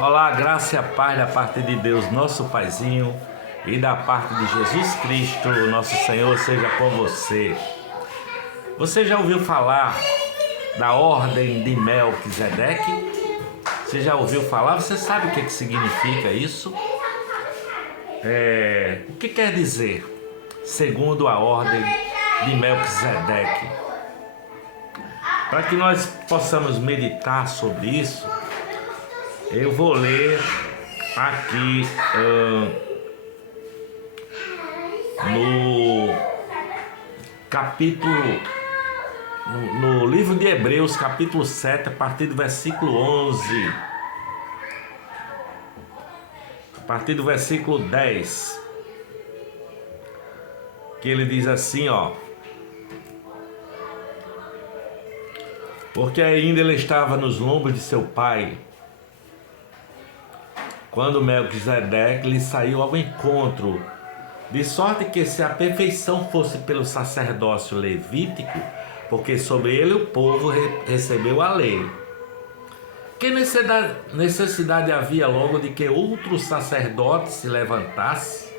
Olá, graça e a paz da parte de Deus, nosso Paizinho, e da parte de Jesus Cristo, nosso Senhor, seja com você. Você já ouviu falar da ordem de Melquisedeque? Você já ouviu falar? Você sabe o que significa isso? O que quer dizer, segundo a ordem de Melquisedeque? Para que nós possamos meditar sobre isso, eu vou ler aqui no capítulo, no livro de Hebreus, capítulo 7, a partir do versículo 11, a partir do versículo 10, que ele diz assim, porque ainda ele estava nos lombos de seu pai, quando Melquisedeque lhe saiu ao encontro, de sorte que se a perfeição fosse pelo sacerdócio levítico, porque sobre ele o povo recebeu a lei. Que necessidade havia logo de que outro sacerdote se levantasse,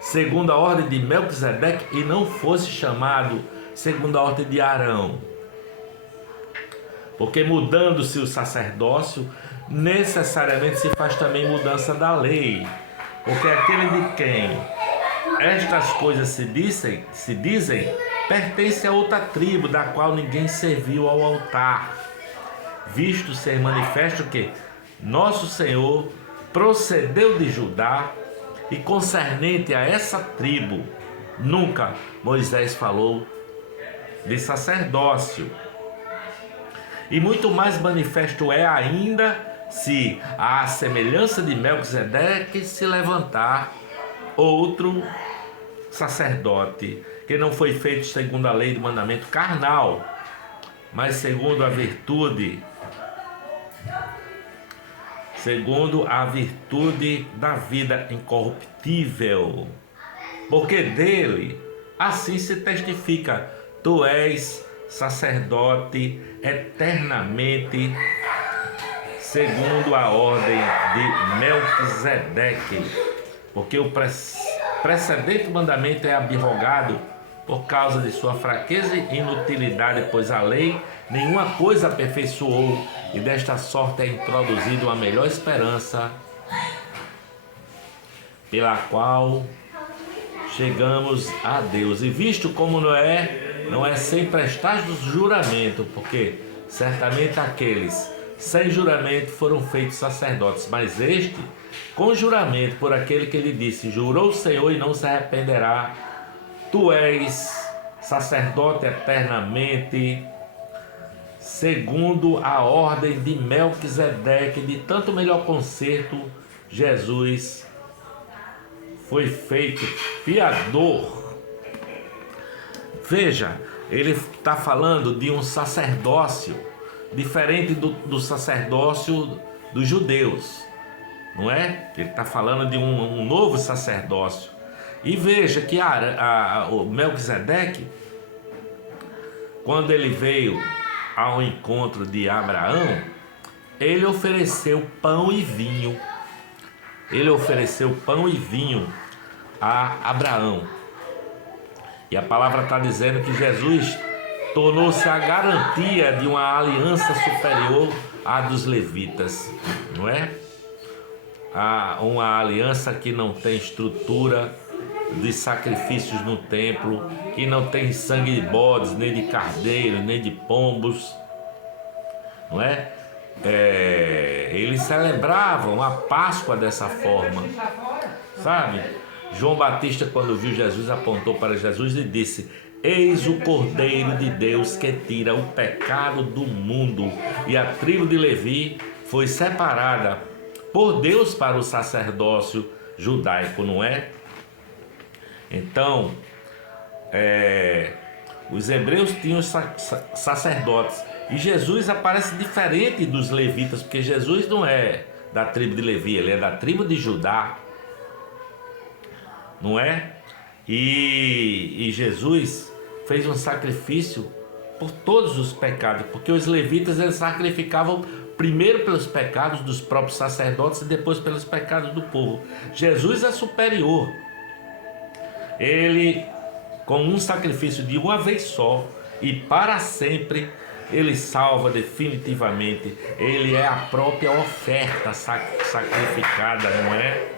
segundo a ordem de Melquisedeque, e não fosse chamado segundo a ordem de Arão? Porque mudando-se o sacerdócio, necessariamente se faz também mudança da lei. Porque aquele de quem estas coisas se dizem, pertence a outra tribo, da qual ninguém serviu ao altar, visto ser manifesto que nosso Senhor procedeu de Judá, e concernente a essa tribo, nunca Moisés falou de sacerdócio. E muito mais manifesto é ainda se, à semelhança de Melquisedeque, se levantar outro sacerdote, que não foi feito segundo a lei do mandamento carnal, mas segundo a virtude da vida incorruptível. Porque dele assim se testifica: tu és sacerdote eternamente, segundo a ordem de Melquisedeque. Porque o precedente mandamento é abrogado por causa de sua fraqueza e inutilidade, pois a lei nenhuma coisa aperfeiçoou, e desta sorte é introduzida uma melhor esperança, pela qual chegamos a Deus. E visto como não é sem prestar juramento, porque certamente aqueles sem juramento foram feitos sacerdotes, mas este com juramento, por aquele que lhe disse: jurou o Senhor e não se arrependerá, tu és sacerdote eternamente, segundo a ordem de Melquisedeque. De tanto melhor concerto, Jesus foi feito fiador. Veja, ele está falando de um sacerdócio diferente do sacerdócio dos judeus, não é? Ele está falando de um novo sacerdócio. E veja que o Melquisedeque, quando ele veio ao encontro de Abraão, ele ofereceu pão e vinho. Ele ofereceu pão e vinho a Abraão. E a palavra está dizendo que Jesus tornou-se a garantia de uma aliança superior à dos levitas, não é? Uma aliança que não tem estrutura de sacrifícios no templo, que não tem sangue de bodes, nem de carneiros, nem de pombos, não é? Eles celebravam a Páscoa dessa forma, sabe? João Batista, quando viu Jesus, apontou para Jesus e disse: eis o Cordeiro de Deus que tira o pecado do mundo. E a tribo de Levi foi separada por Deus para o sacerdócio judaico, não é? Então, os hebreus tinham sacerdotes, e Jesus aparece diferente dos levitas, porque Jesus não é da tribo de Levi, ele é da tribo de Judá, não é? E Jesus fez um sacrifício por todos os pecados, porque os levitas eles sacrificavam primeiro pelos pecados dos próprios sacerdotes e depois pelos pecados do povo. Jesus é superior. Ele, com um sacrifício de uma vez só e para sempre, ele salva definitivamente. Ele é a própria oferta sacrificada, não é?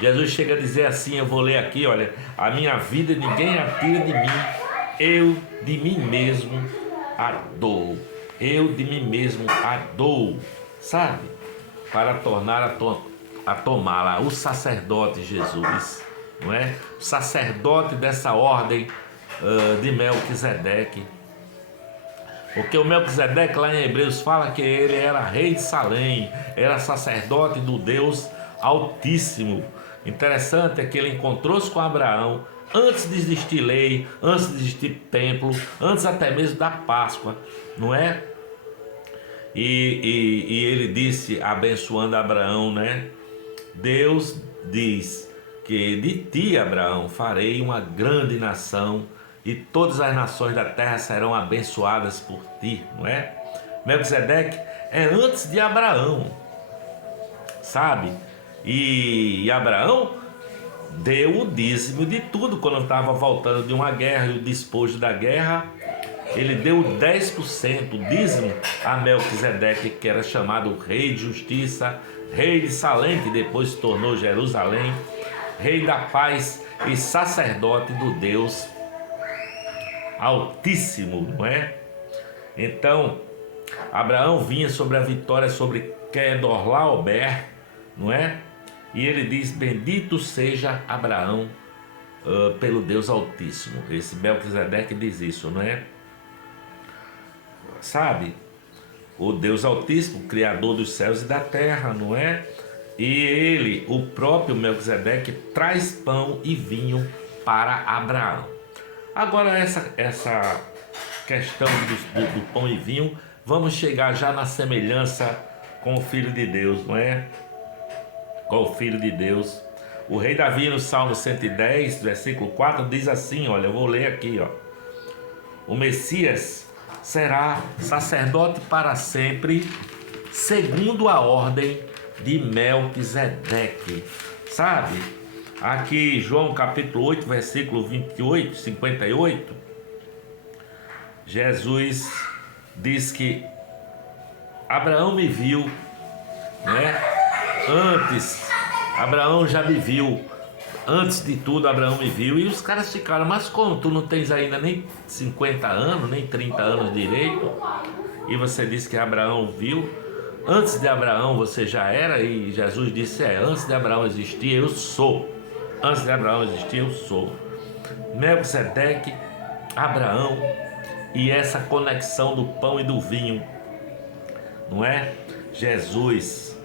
Jesus chega a dizer assim, eu vou ler aqui, olha: a minha vida ninguém a tira de mim, eu de mim mesmo a dou. Eu de mim mesmo a dou, sabe? Para tornar a tomá-la. O sacerdote Jesus, não é? O sacerdote dessa ordem de Melquisedeque. Porque o Melquisedeque lá em Hebreus fala que ele era rei de Salém, era sacerdote do Deus Altíssimo. Interessante é que ele encontrou-se com Abraão antes de existir lei, antes de existir templo, antes até mesmo da Páscoa, não é? E ele disse, abençoando Abraão, né? Deus diz que de ti, Abraão, farei uma grande nação e todas as nações da terra serão abençoadas por ti, não é? Melquisedeque é antes de Abraão, sabe? E Abraão deu o dízimo de tudo quando estava voltando de uma guerra e o despojo da guerra. Ele deu 10% o dízimo a Melquisedeque, que era chamado rei de justiça, rei de Salém, que depois se tornou Jerusalém, rei da paz e sacerdote do Deus Altíssimo, não é? Então, Abraão vinha sobre a vitória sobre Quedorlaomer, não é? E ele diz, bendito seja Abraão pelo Deus Altíssimo. Esse Melquisedeque diz isso, não é? Sabe? O Deus Altíssimo, Criador dos céus e da terra, não é? E ele, o próprio Melquisedeque, traz pão e vinho para Abraão. Agora essa questão do pão e vinho, vamos chegar já na semelhança com o Filho de Deus, não é? Com o Filho de Deus. O rei Davi no Salmo 110, versículo 4, diz assim, olha, eu vou ler aqui, ó. O Messias será sacerdote para sempre, segundo a ordem de Melquisedeque. Sabe? Aqui, João capítulo 8, versículo 28, 58, Jesus diz que Abraão me viu, né? Antes, Abraão já me viu. Antes de tudo, Abraão me viu. E os caras ficaram, mas como? Tu não tens ainda nem 50 anos, nem 30 anos direito? E você disse que Abraão viu. Antes de Abraão você já era. E Jesus disse, antes de Abraão existir, eu sou. Antes de Abraão existir, eu sou. Melquisedeque, Abraão e essa conexão do pão e do vinho, não é? Jesus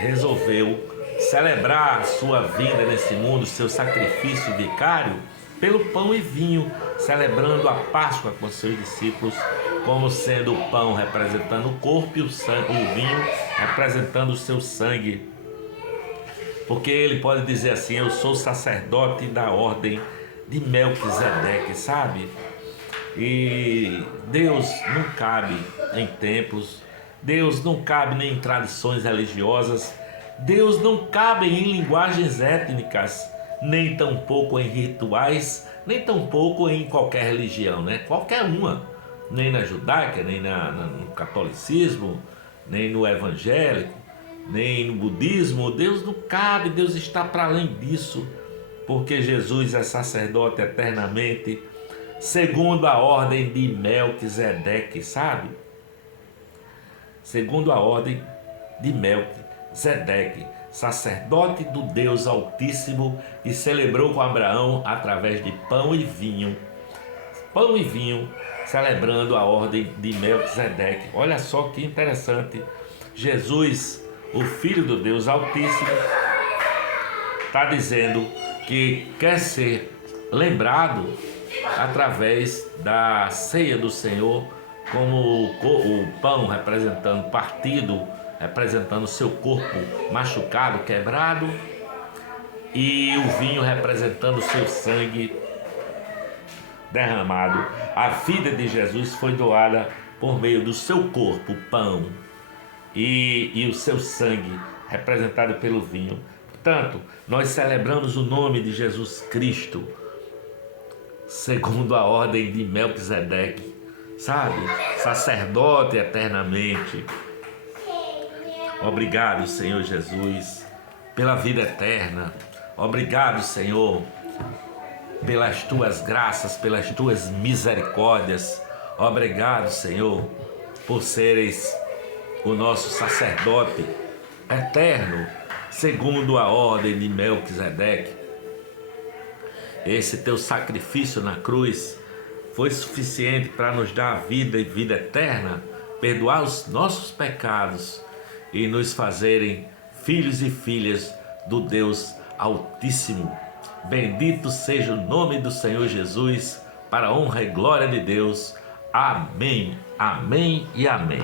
resolveu celebrar a sua vida nesse mundo, seu sacrifício vicário, pelo pão e vinho, celebrando a Páscoa com seus discípulos, como sendo o pão representando o corpo e o vinho representando o seu sangue. Porque ele pode dizer assim, eu sou sacerdote da ordem de Melquisedeque, sabe? E Deus não cabe em templos, Deus não cabe nem em tradições religiosas, Deus não cabe em linguagens étnicas, nem tampouco em rituais, nem tampouco em qualquer religião, né? Qualquer uma, nem na judaica, nem no catolicismo, nem no evangélico, nem no budismo. Deus não cabe, Deus está para além disso, porque Jesus é sacerdote eternamente, segundo a ordem de Melquisedeque, sabe? Segundo a ordem de Melquisedeque, sacerdote do Deus Altíssimo, e celebrou com Abraão através de pão e vinho, celebrando a ordem de Melquisedeque. Olha só que interessante, Jesus, o Filho do Deus Altíssimo, está dizendo que quer ser lembrado através da ceia do Senhor, como o pão representando partido, representando o seu corpo machucado, quebrado, e o vinho representando o seu sangue derramado. A vida de Jesus foi doada por meio do seu corpo, o pão, e o seu sangue, representado pelo vinho. Portanto, nós celebramos o nome de Jesus Cristo, segundo a ordem de Melquisedeque, sabe? Sacerdote eternamente. Obrigado, Senhor Jesus, pela vida eterna. Obrigado, Senhor, pelas tuas graças, pelas tuas misericórdias. Obrigado, Senhor, por seres o nosso sacerdote eterno, segundo a ordem de Melquisedeque. Esse teu sacrifício na cruz foi suficiente para nos dar vida e vida eterna, perdoar os nossos pecados e nos fazerem filhos e filhas do Deus Altíssimo. Bendito seja o nome do Senhor Jesus, para a honra e glória de Deus. Amém, amém e amém.